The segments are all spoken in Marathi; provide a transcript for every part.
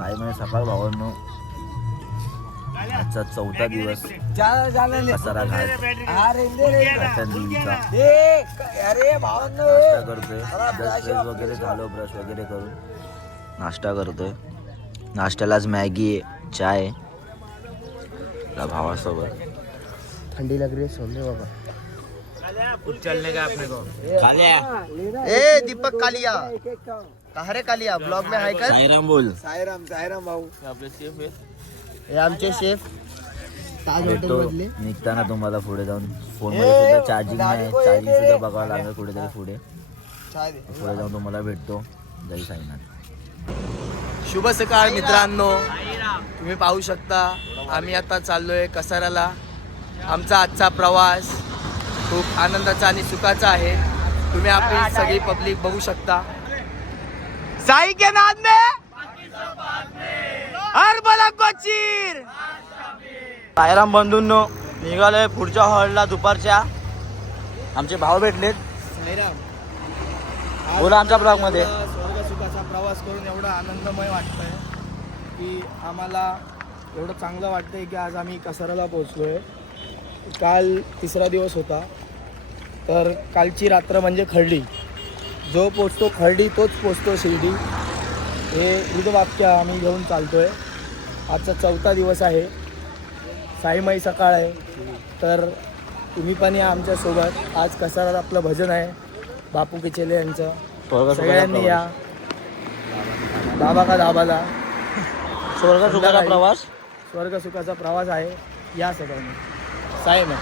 साई म्हणजे सकाळ भावांनो आजचा 4था दिवस कसारा घाट घाटंदीचा नाश्ता करतोय ब्रश वगैरे झालो ब्रश वगैरे करून नाश्ता करतोय नाश्त्यालाच मॅगी आहे चाय आहे भावासोबत ठंडी लग रही है सोने बाबा चलने का अपने को ए दीपक कालिया कहा रे कालिया ब्लॉग में हाय कर साईराम बोल सायराम भाऊ आपले शेफ आहे हे आमचे शेफ ताज हॉटेल भेटतो मधले निघताना तुम्हाला पुढे जाऊन फोन मध्ये सुद्धा चार्जिंग नाही चार्जिंग सुद्धा बघावं लागेल कुठेतरी पुढे पुढे जाऊन तुम्हाला भेटतो जय साईनाथ. शुभ सकाळ मित्रांनो तुम्ही पाहू शकता आम्ही आता चाललोय कसाऱ्याला आमचा आजचा प्रवास खूप आनंदाचा आणि सुखाचा आहे तुम्ही आपली सगळी पब्लिक बघू शकता साई के नाद में हर बलक को चीर साईराम बंधूंनो निघालोय पुढच्या हॉलला दुपारच्या आमचे भाव भेटलेत बोला आमच्या ब्लॉग मध्ये स्वर्ग सुखाचा प्रवास करून एवढा आनंदमय वाटतंय की आम्हाला एवढं चांगलं वाटतंय की आज आम्ही कसाऱ्याला पोहोचलोय काल 3रा दिवस होता तर कालची रात्र म्हणजे खर्डी जो पोचतो खर्डी तोच पोचतो शिर्डी हे वाक्य आम्ही घेऊन चालतोय आजचा 4था दिवस आहे साईमय सकाळ आहे तर तुम्ही पण या आमच्यासोबत आज कसारात आपलं भजन आहे बापू किचेले यांचं सगळ्यांनी या बाबा का दाबाला स्वर्ग सुखाचा प्रवास स्वर्ग सुखाचा प्रवास आहे या सगळ्यांनी साईमय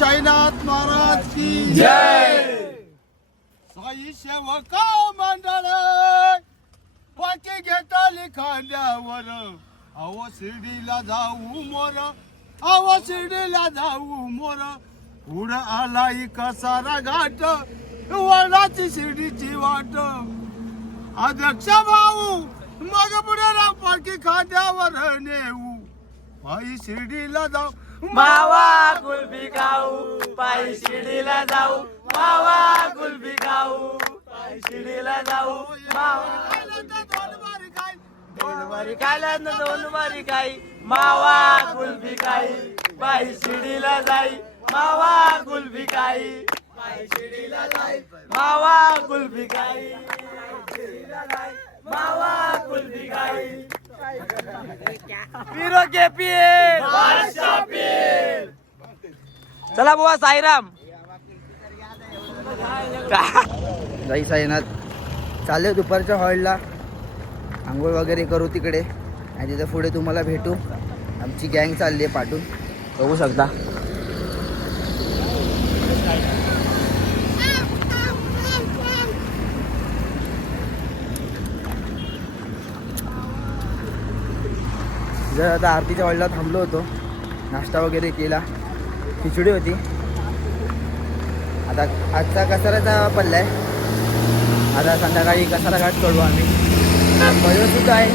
साईनाथ महाराज की जय साई सेवका मंडळ पाठी घेताली खांद्यावर अहो शिर्डीला जाऊ मोर अहो शिर्डीला जाऊ मोर पुढं आलाई कसारा घाट वळणाची शिर्डीची वाट अध्यक्ष भाऊ मग पुढे राव पाठी खांद्यावर नेऊ पायी शिर्डीला जाऊ मावा कुल्फी खाऊ पायी शिर्डीला जाऊ मावा कुल्फी खाऊ पायी शिर्डीला जाऊ मावा दोन बारी खायला दोन बारी खाई मावा कुल्फी खाई पायी शिर्डीला जाई मावा कुल्फी खाई पायी शिर्डीला जाई मावा कुल्फी खाई शिर्डीला जाई मावा कुल्फी खाई पीरो के पीर बादशाह पीर चला बुवा साईराम जय साईनाथ चालले दुपारच्या हॉलला आंघोळ वगैरे करू तिकडे आणि तिथं पुढे तुम्हाला भेटू आमची गँग चालली आहे पाठून बघू शकता जर आता आरतीच्या हॉलला थांबलो होतो नाश्ता वगैरे केला खिचडी होती आता आजचा कसाऱ्याचा पल्ला आहे आता संध्याकाळी कसारा घाट चढू आम्ही भजनसुद्धा आहे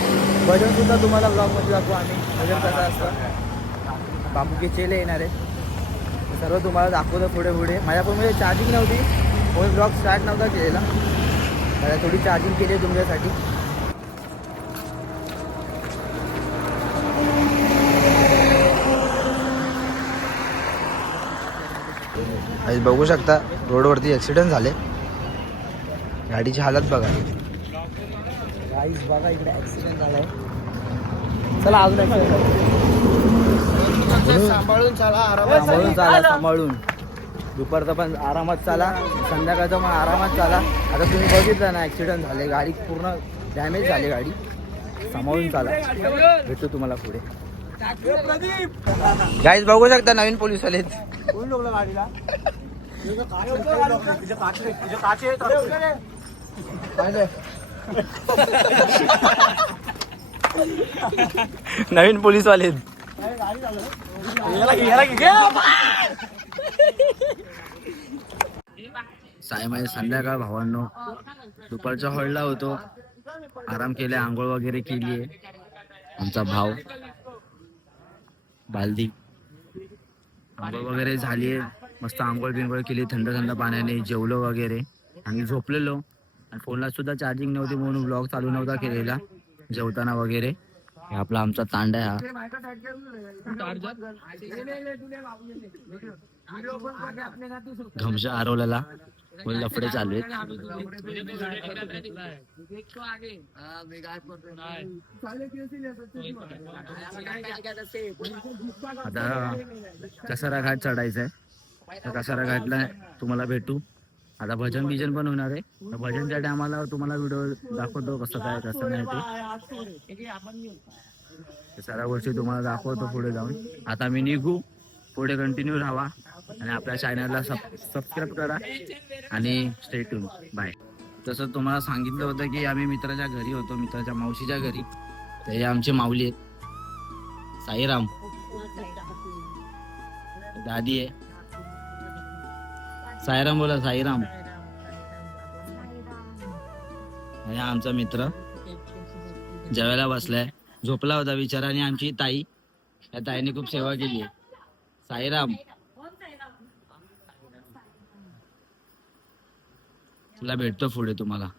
भजनसुद्धा तुम्हाला ब्लॉगमध्ये दाखवू आम्ही भजन कसं असतं बापूके चेले येणार आहे सर्व तुम्हाला दाखवतो पुढे पुढे माझ्या फोनमध्ये चार्जिंग नव्हती फोन ब्लॉग स्टार्ट नव्हता केलेला मला थोडी चार्जिंग केली आहे तुमच्यासाठी आज बघू शकता रोडवरती ॲक्सिडेंट झाले गाडीची हालत बघा गाईज बघा इकडे ॲक्सिडेंट झालाय चला अजून सांभाळून चाला सांभाळून दुपारचा पण आरामात चाला संध्याकाळचा पण आरामात चाला आता तुम्ही बघितलं ना ॲक्सिडेंट झाले गाडी पूर्ण डॅमेज झाली गाडी सांभाळून चाला भेटतो तुम्हाला पुढे गाईज बघू शकता नवीन पोलीस आलेत कोण लोकला गाडीला नवीन पोलीस वाले साई माझे संध्याकाळ भावांनो दुपारच्या हॉलला होतो आराम केला, आंघोळ वगैरे केली आहे. आमचा भाव बालदी आंघोळ वगैरे झाली आहे. मस्त आंघोळ बिंघोळ केली थंड थंड पाण्याने, जेवलो वगैरे आणि झोपलेलो. आणि फोनला सुद्धा चार्जिंग नव्हती म्हणून ब्लॉग चालू नव्हता केलेला जेवताना वगैरे. हे आपला आमचा तांडा आहे हा. घमशा आरवल्याला लफडे चालू आहेत. आता कसारा घाट चढायचा आहे. त्या कसारा घाटला तुम्हाला भेटू. आता भजन बिजन पण होणार आहे. भजनसाठी आम्हाला तुम्हाला व्हिडिओ दाखवतो कसं काय कसं नाही ते सर्व गोष्टी तुम्हाला दाखवतो पुढे जाऊन. आता मी निघू, पुढे कंटिन्यू राहा आणि आपल्या चॅनलला सबस्क्राईब करा आणि स्टे ट्यून. बाय. तसं तुम्हाला सांगितलं होतं की आम्ही मित्राच्या घरी होतो, मित्राच्या मावशीच्या घरी. ते आमचे माऊली आहेत, साईराम दादी आहे. साईराम बोला, साईराम. आणि आमचा मित्र जेवायला बसलाय, झोपला होता बिचारा. आणि आमची ताई, त्या ताईने खूप सेवा केली आहे. साईराम, तुला भेटतो पुढे तुम्हाला.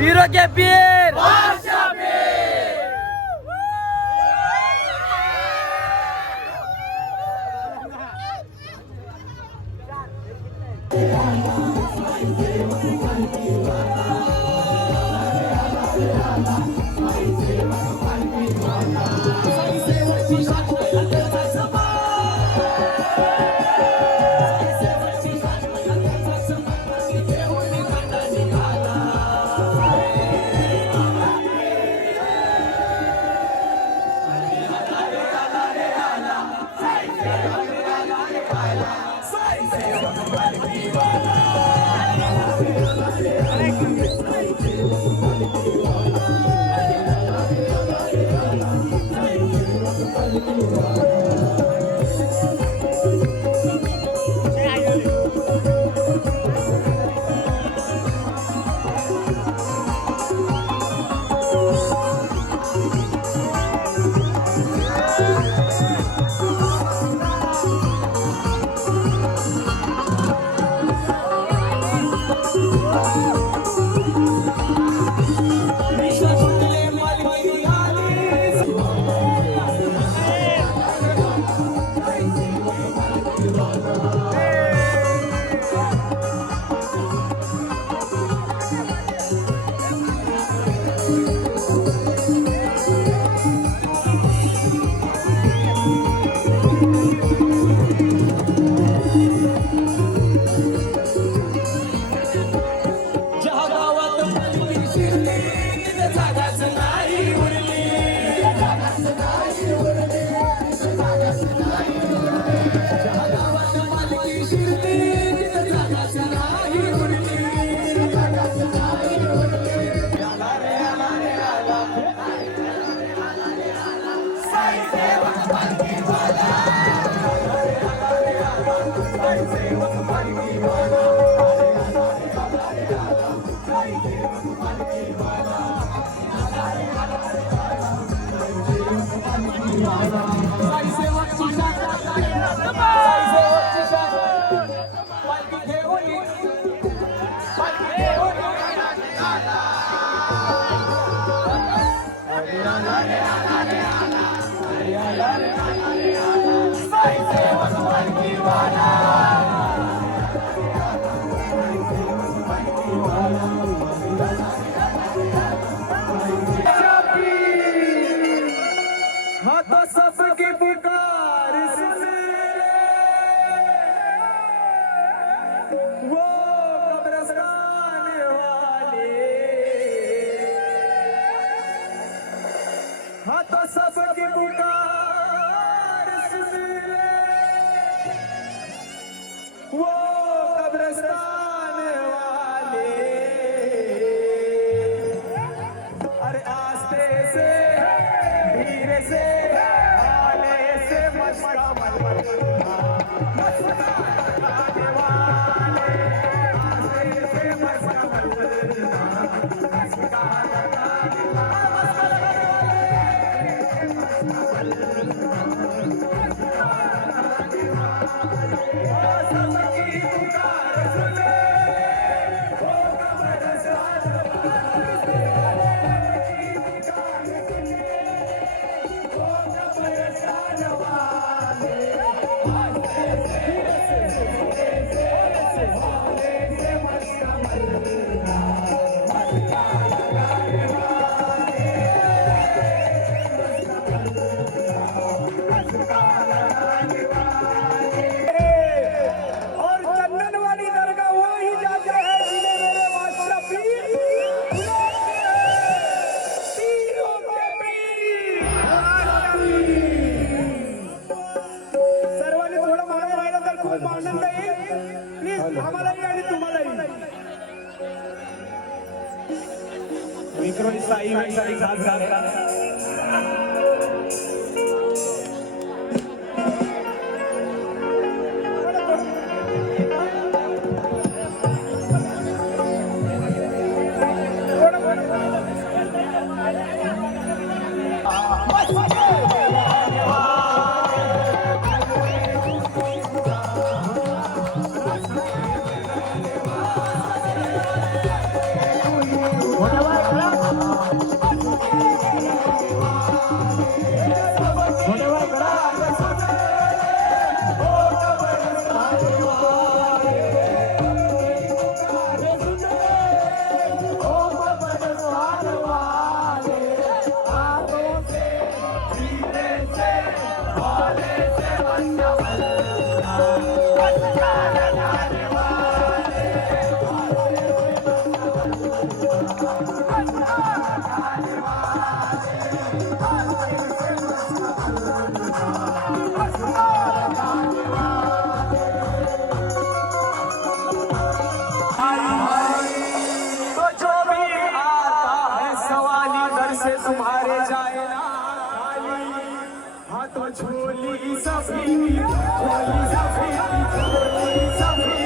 पीरो के पीर हाँ तो सबकी पुकार सुन ले, वो कब्रिस्तान वाले। हाँ तो सबकी पुकार सुन ले, वो कब्रिस्तान वाले। अरे आस्ते से धीरे से आले से मस्का और चंदन वाली दरगाह वो ही जाते हैं जिन्हें मेरे बादशाह पीर पीरों के पीर। सर्वांनी थोडं मागे राहिलं तर खूप आनंद येईल. प्लीज आम्हालाही आणि तुम्हालाही. मित्रों साई वैशाली खास झाले. तुम्हारे जाए ना हाँ तो झोली सफी झोली सफी झोली सफी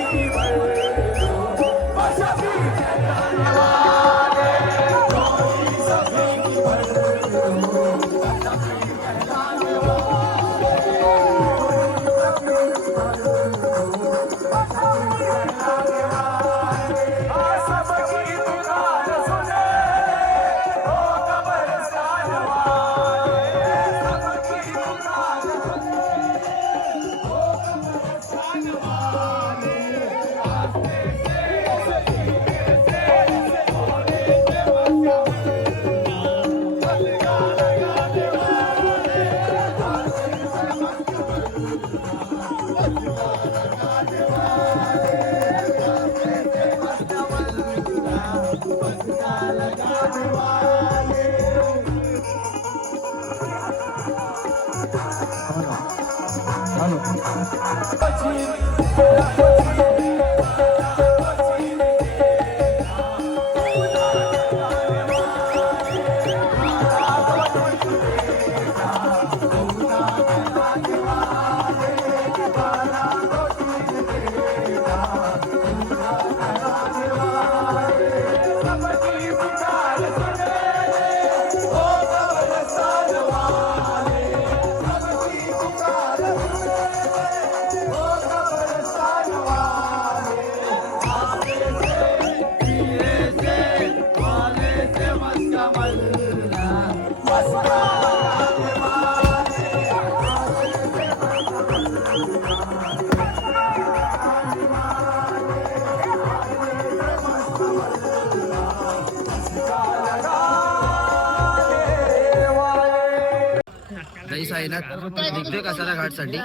जय साईनाथ निघतोय कसारा घाटसाठी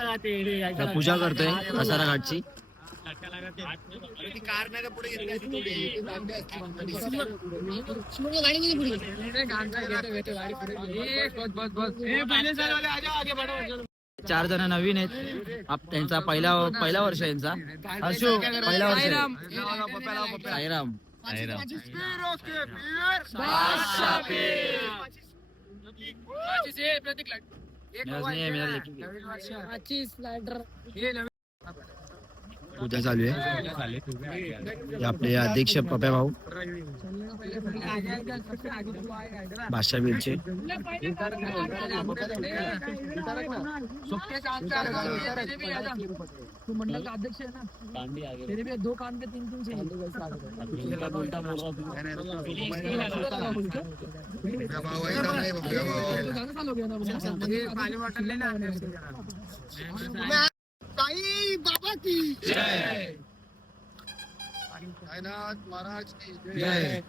तर पूजा करतोय कसारा घाटची. चार जण नवीन आहेत. त्यांचा पहिला वर्ष आहे यांचा. हर्षू पहिला वर्ष आहे. साईराम पूजा चालू आहे. हे आपले अध्यक्ष पप्या भाऊ बादशाह बीरचे. बाबा की जय, साईनाथ महाराज की जय.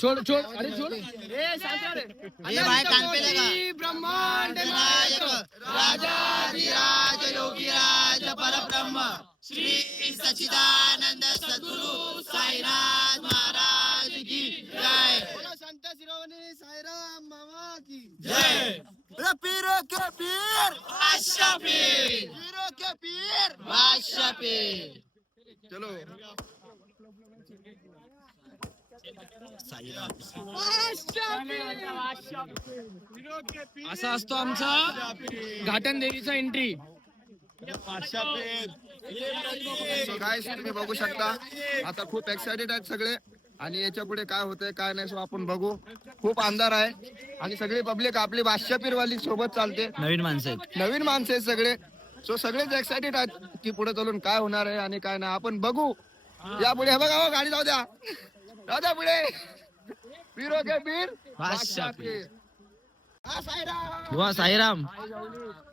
छोड़ छोड़ अरे छोड़ ब्रह्मांड नायक राजाधिराज योगीराज परब्रह्म श्री सच्चिदानंद सद्गुरु साईनाथ महाराज की जय. संत शिरोमणी साईराम मामा की जय. पीरों के पीर बादशाह पीर, पीरों के पीर बादशाह पीर. चलो असा असतो आमचा घाटन देवीचा एंट्री. सो गाइस तुम्ही बघू शकता आता खूप एक्साइटेड आहेत सगळे आणि याच्या पुढे काय होतंय काय नाही सो आपण बघू. खूप अंधार आहे आणि सगळी पब्लिक आपली बादशाहपीरवाली सोबत चालते. नवीन माणसं आहेत. नवीन माणसं आहेत सगळे. सो सगळेच एक्साइटेड आहेत की पुढे चालून काय होणार आहे आणि काय नाही आपण बघू. या पुढे हे बघा गाडी जाऊ द्या पुढे. पीरो के पीर बादशाह पीर. बुवा साईराम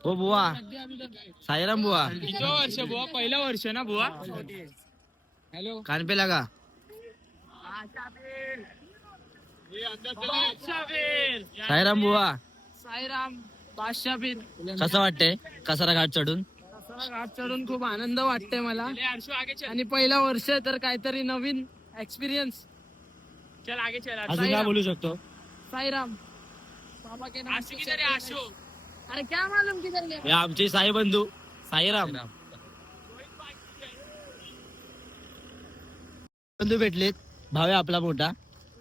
हो बुवा साईराम बुवा वर्ष बुवा पहिला वर्ष ना बुवा. कान पे लगा. साईराम बुवा साईराम बादशाह पीर. कसं वाटतंय कसारा घाट चढून. घाट चढून खूप आनंद वाटतोय मला आणि पहिला वर्ष तर काहीतरी नवीन एक्सपिरियन्स. चल आगे चल. अजून काय बोलू शकतो. साईराम बाबा के नाम से अरे क्या मालूम किधर गया. हे आमचे साई बंधू साईराम बंधू भेटलेत. भाव आहे आपला मोठा.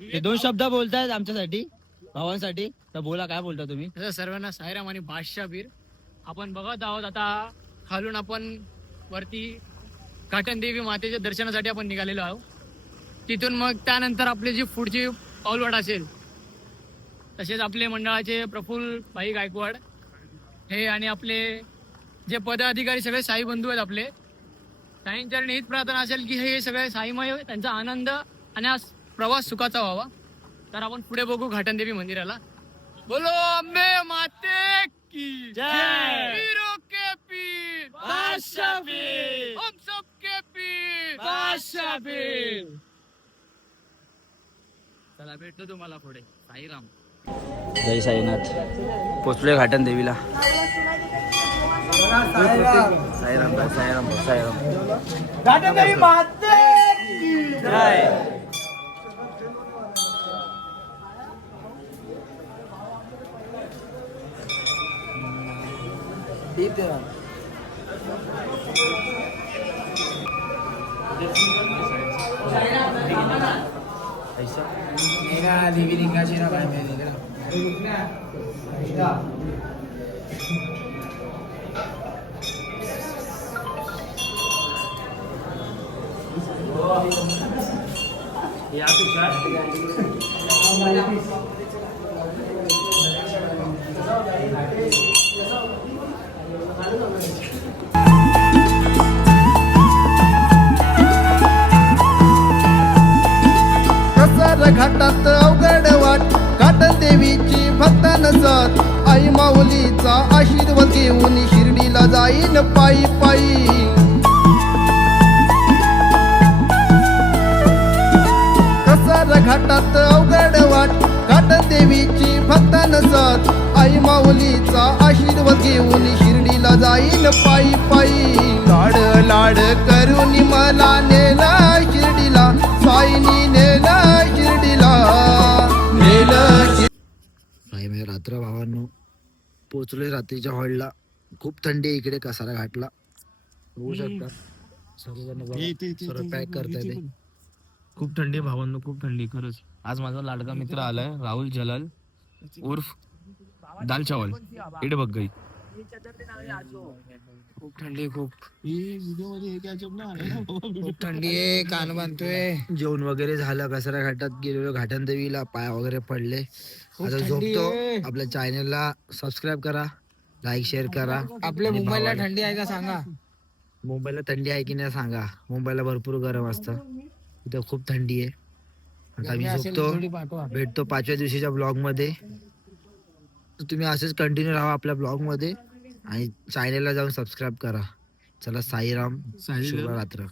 ते दोन शब्द बोलतायत आमच्यासाठी भावांसाठी. तर बोला काय बोलता तुम्ही. सर्वांना साईराम आणि बादशाह पीर. आपण बघत आहोत आता खालून आपण वरती घाटन देवी मातेच्या दर्शनासाठी आपण निघालेलो आहोत. तिथून मग त्यानंतर आपली जी पुढची पाऊलवाट असेल तसेच आपले मंडळाचे प्रफुल्ल भाई गायकवाड हे आणि आपले जे पदाधिकारी सगळे साई बंधू आहेत आपले. साईंचरणी हीच प्रार्थना असेल की हे सगळे साईमय त्यांचा आनंद आणि हा प्रवास सुखाचा व्हावा. तर आपण पुढे बघू घाटन देवी मंदिराला. बोलो अम्बे माते की जय. पीरों के पीर बादशाह पीर, हम सबके पीर बादशाह पीर. चला भेटतो तुम्हाला पुढे. साईराम जय साईनाथ. पोचलोय घाटन देवीला. साईराम साईराम साईराम. घाटन देवी माते की जय. देवी लिंगाची ना बाय घाटात अवघड वाट घाटन देवीची भक्तान साथ. आई माऊलीचा आशीर्वाद घेऊन शिर्डीला जाईन पायी पायी. कसार घाटात अवघड वाट घाट देवीची भक्तान साथ आई माऊलीचा आशीर्वाद घेऊन शिर्डीला जाईल पायी पायी लाड लाड करून मला नेला शिर्डीला साईनी नेला शिर्डीला नेलं नाही रात्र भावांनो पोचलोय रात्रीच्या हॉलला. खूप थंडी आहे इकडे कसारा घाटला, बघू शकता सर्वजण सर्व पॅक करताय ते. खूप थंडी आहे भावांनो, खूप थंडी खरंच. आज माझा लाडका मित्र आलाय राहुल जलाल उर्फ दाल चावल इकडे बघ गई. खूप थंडी, खूप थंडी आहे, कान बांधतोय. जेवण वगैरे झालं, कसारा घाटात गेलेलो, घाटन देवीला पाय वगैरे पडले. आता झोपतो. आपल्या चॅनलला सबस्क्राईब करा, लाईक शेअर करा. आपल्या मुंबईला थंडी आहे का सांगा. मुंबईला थंडी आहे की नाही सांगा. मुंबईला भरपूर गरम असतं, इथं खूप थंडी आहे. आता मी झोपतो. भेटतो 5व्या दिवशीच्या ब्लॉग मध्ये. तर तुम्ही असेच कंटिन्यू राहा आपल्या ब्लॉग मध्ये आणि चॅनलला जाऊन सबस्क्राईब करा. चला साईराम, शुभरात्र.